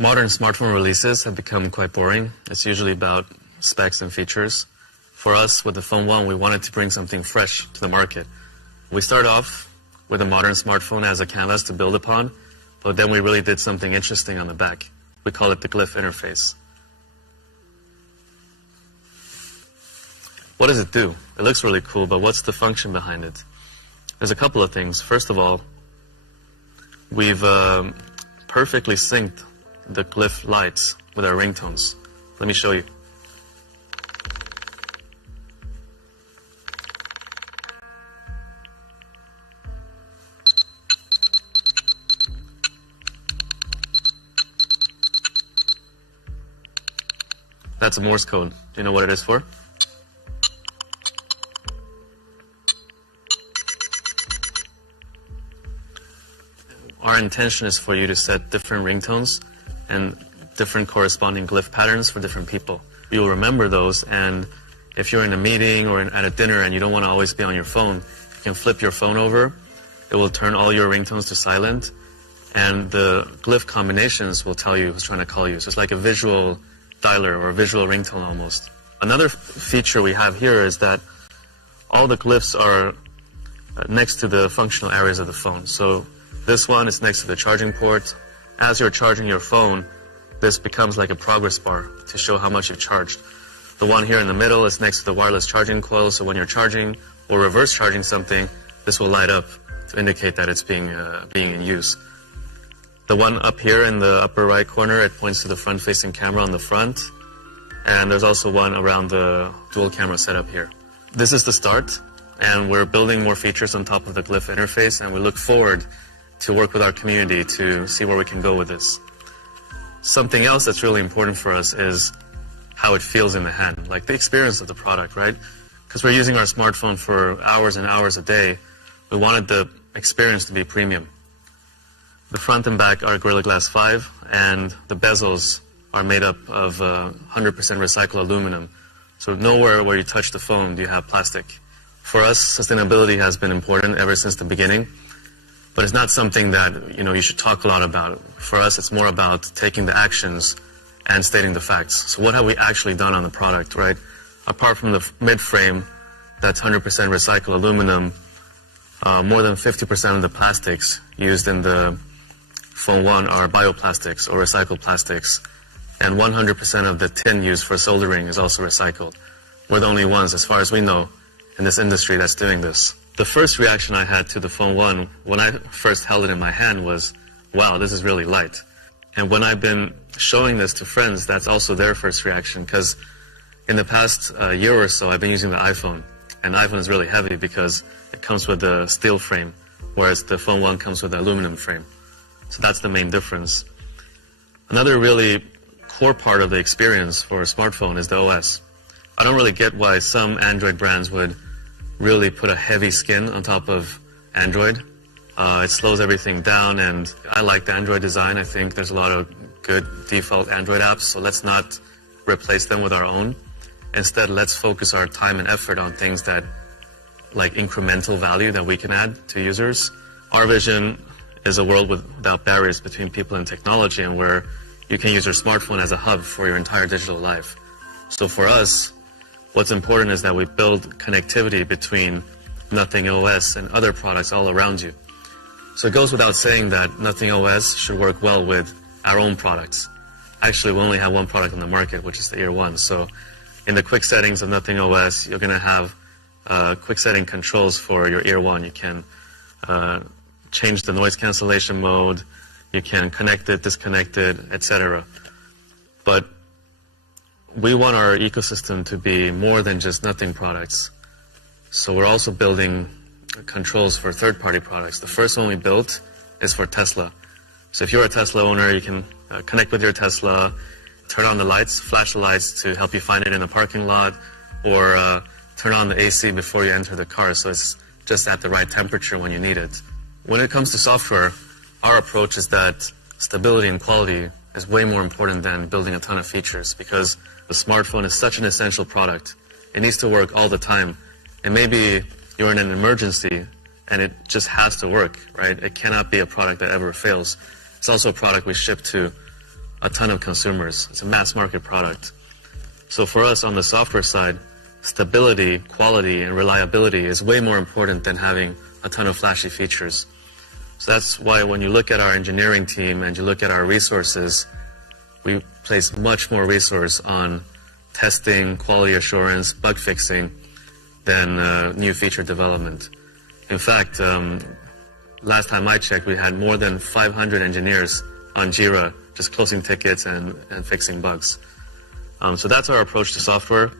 Modern smartphone releases have become quite boring. It's usually about specs and features. For us, with the Phone 1, we wanted to bring something fresh to the market. We started off with a modern smartphone as a canvas to build upon, but then we really did something interesting on the back. We call it the Glyph interface. What does it do? It looks really cool, but what's the function behind it? There's a couple of things. First of all, we've perfectly synced the Glyph lights with our ringtones. Let me show you. That's a Morse code. Do you know what it is for? Our intention is for you to set different ringtones and different corresponding glyph patterns for different people. You'll remember those, and if you're in a meeting or at a dinner and you don't want to always be on your phone, you can flip your phone over. It will turn all your ringtones to silent, and the glyph combinations will tell you who's trying to call you. So it's like a visual dialer or a visual ringtone almost. Another feature we have here is that all the glyphs are next to the functional areas of the phone. So this one is next to the charging port. As you're charging your phone, this becomes like a progress bar to show how much you've charged. The one here in the middle is next to the wireless charging coil, so when you're charging or reverse charging something, this will light up to indicate that it's being in use. The one up here in the upper right corner, it points to the front-facing camera on the front, and there's also one around the dual camera setup here. This is the start, and we're building more features on top of the Glyph interface, and we look forward to work with our community to see where we can go with this. Something else that's really important for us is how it feels in the hand, like the experience of the product, right? Because we're using our smartphone for hours and hours a day, we wanted the experience to be premium. The front and back are Gorilla Glass 5, and the bezels are made up of 100% recycled aluminum. So nowhere where you touch the phone do you have plastic. For us, sustainability has been important ever since the beginning, but it's not something that you should talk a lot about. For us, it's more about taking the actions and stating the facts. So what have we actually done on the product, right? Apart from the mid-frame, that's 100% recycled aluminum, more than 50% of the plastics used in the Phone 1 are bioplastics or recycled plastics, and 100% of the tin used for soldering is also recycled. We're the only ones, as far as we know, in this industry that's doing this. The first reaction I had to the Phone 1 when I first held it in my hand was, wow, this is really light. And when I've been showing this to friends, that's also their first reaction, because in the past year or so, I've been using the iPhone, and the iPhone is really heavy because it comes with a steel frame, whereas the Phone 1 comes with an aluminum frame. So that's the main difference. Another really core part of the experience for a smartphone is the OS. I don't really get why some Android brands would really put a heavy skin on top of Android. It slows everything down, and I like the Android design. I think there's a lot of good default Android apps, so let's not replace them with our own. Instead, let's focus our time and effort on things that, like incremental value that we can add to users. Our vision is a world without barriers between people and technology, and where you can use your smartphone as a hub for your entire digital life. So for us, what's important is that we build connectivity between Nothing OS and other products all around you. So it goes without saying that Nothing OS should work well with our own products. Actually, we only have one product on the market, which is the Ear 1. So in the quick settings of Nothing OS, you're going to have quick setting controls for your Ear 1. You can change the noise cancellation mode, you can connect it, disconnect it, etc. But we want our ecosystem to be more than just Nothing products. So we're also building controls for third-party products. The first one we built is for Tesla. So if you're a Tesla owner, you can connect with your Tesla, turn on the lights, flash the lights to help you find it in the parking lot, or turn on the AC before you enter the car so it's just at the right temperature when you need it. When it comes to software, our approach is that stability and quality is way more important than building a ton of features, because the smartphone is such an essential product. It needs to work all the time. And maybe you're in an emergency and it just has to work, right? It cannot be a product that ever fails. It's also a product we ship to a ton of consumers. It's a mass market product. So for us on the software side, stability, quality, and reliability is way more important than having a ton of flashy features. So that's why when you look at our engineering team and you look at our resources, we place much more resource on testing, quality assurance, bug fixing than new feature development. In fact, last time I checked, we had more than 500 engineers on Jira just closing tickets and fixing bugs. So that's our approach to software.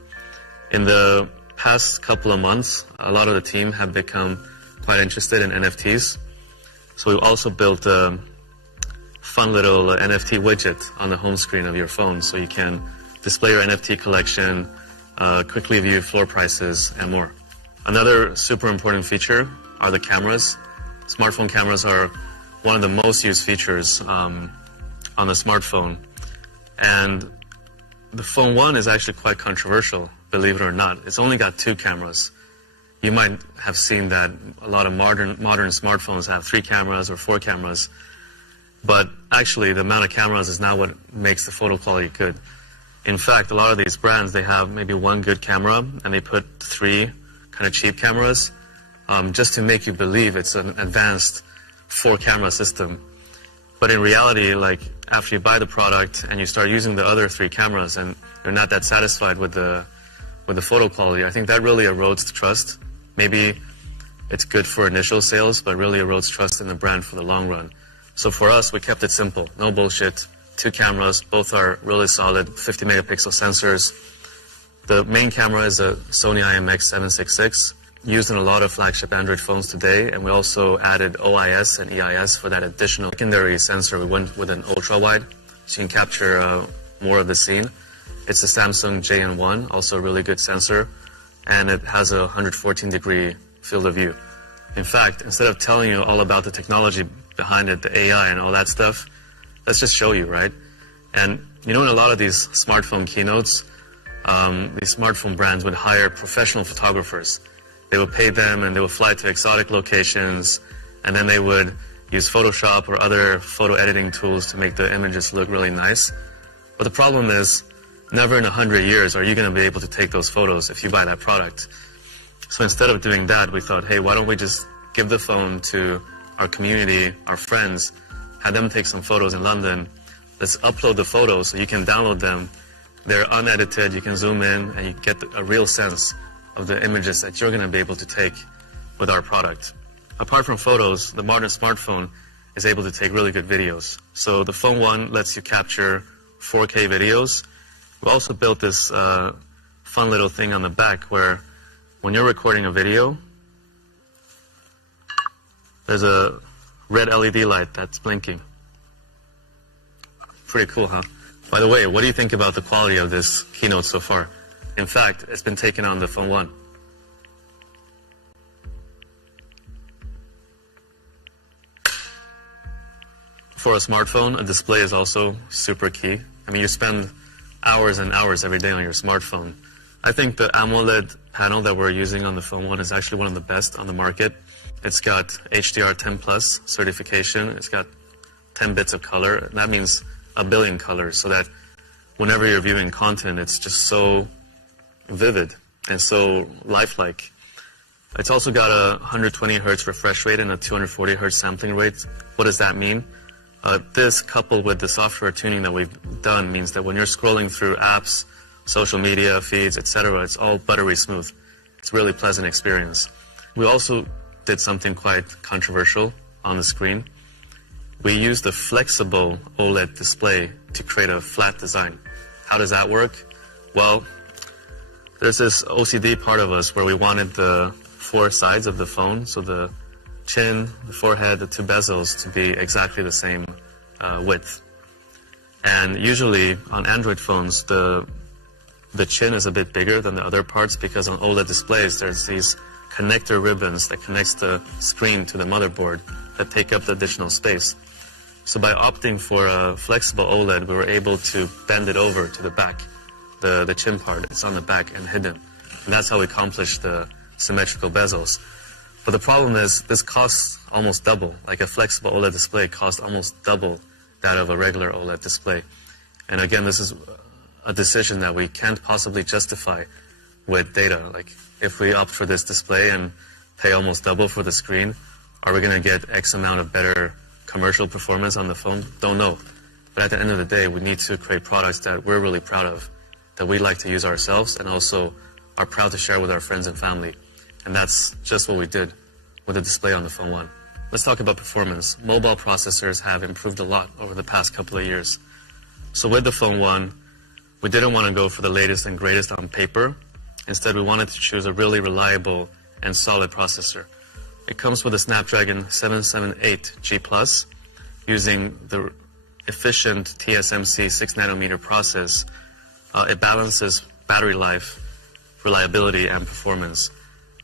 In the past couple of months, a lot of the team have become quite interested in NFTs. So we also built a fun little NFT widget on the home screen of your phone so you can display your NFT collection, quickly view floor prices, and more. Another super important feature are the cameras. Smartphone cameras are one of the most used features on the smartphone. And the Phone 1 is actually quite controversial, believe it or not. It's only got 2 cameras. You might have seen that a lot of modern smartphones have 3 cameras or 4 cameras. But actually, the amount of cameras is not what makes the photo quality good. In fact, a lot of these brands, they have maybe 1 good camera, and they put 3 kind of cheap cameras, just to make you believe it's an advanced 4-camera system. But in reality, like after you buy the product and you start using the other 3 cameras and you're not that satisfied with the photo quality, I think that really erodes the trust. Maybe it's good for initial sales, but really erodes trust in the brand for the long run. So for us, we kept it simple, no bullshit. 2 cameras, both are really solid, 50 megapixel sensors. The main camera is a Sony IMX766, used in a lot of flagship Android phones today, and we also added OIS and EIS for that additional secondary sensor. We went with an ultra-wide, so you can capture more of the scene. It's the Samsung JN1, also a really good sensor, and it has a 114-degree field of view. In fact, instead of telling you all about the technology behind it, the AI and all that stuff, let's just show you, right? And you know, in a lot of these smartphone keynotes, these smartphone brands would hire professional photographers. They would pay them and they would fly to exotic locations, and then they would use Photoshop or other photo editing tools to make the images look really nice. But the problem is, never in 100 years are you going to be able to take those photos if you buy that product. So instead of doing that, we thought, hey, why don't we just give the phone to our community, our friends, have them take some photos in London. Let's upload the photos so you can download them. They're unedited, you can zoom in, and you get a real sense of the images that you're going to be able to take with our product. Apart from photos, the modern smartphone is able to take really good videos. So the Phone 1 lets you capture 4K videos. We also built this fun little thing on the back where when you're recording a video, there's a red LED light that's blinking. Pretty cool, huh? By the way, what do you think about the quality of this keynote so far? In fact, it's been taken on the Phone 1. For a smartphone, a display is also super key. I mean, you spend hours and hours every day on your smartphone. I think the AMOLED panel that we're using on the Phone 1 is actually one of the best on the market. It's got HDR10+ certification. It's got 10 bits of color. That means 1 billion colors, so that whenever you're viewing content, it's just so vivid and so lifelike. It's also got a 120 hertz refresh rate and a 240 hertz sampling rate. What does that mean? This, coupled with the software tuning that we've done, means that when you're scrolling through apps, social media feeds, etc., it's all buttery smooth. It's a really pleasant experience. We also did something quite controversial on the screen. We used a flexible OLED display to create a flat design. How does that work? Well, there's this OCD part of us where we wanted the 4 sides of the phone, so the chin, the forehead, the 2 bezels, to be exactly the same width. And usually on Android phones, the chin is a bit bigger than the other parts because on OLED displays, there's these connector ribbons that connects the screen to the motherboard that take up the additional space. So by opting for a flexible OLED, we were able to bend it over to the back. The chin part, it's on the back and hidden. And that's how we accomplished the symmetrical bezels. But the problem is, this costs almost double. Like a flexible OLED display costs almost double that of a regular OLED display. And again, this is a decision that we can't possibly justify with data. Like, if we opt for this display and pay almost double for the screen, are we going to get X amount of better commercial performance on the phone? Don't know. But at the end of the day, we need to create products that we're really proud of, that we like to use ourselves, and also are proud to share with our friends and family. And that's just what we did with the display on the Phone 1. Let's talk about performance. Mobile processors have improved a lot over the past couple of years. So with the Phone 1, we didn't want to go for the latest and greatest on paper. Instead, we wanted to choose a really reliable and solid processor. It comes with a Snapdragon 778G+, using the efficient TSMC 6nm process. It balances battery life, reliability, and performance.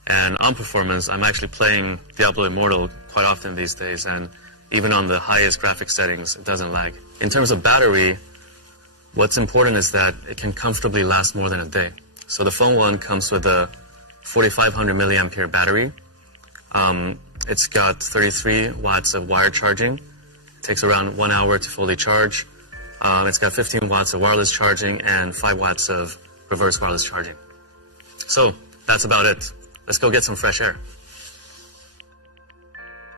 And on performance, I'm actually playing Diablo Immortal quite often these days, and even on the highest graphic settings, it doesn't lag. In terms of battery, what's important is that it can comfortably last more than a day. So the Phone 1 comes with a 4,500 milliampere battery. It's got 33 watts of wire charging. It takes around 1 hour to fully charge. It's got 15 watts of wireless charging and 5 watts of reverse wireless charging. So that's about it. Let's go get some fresh air.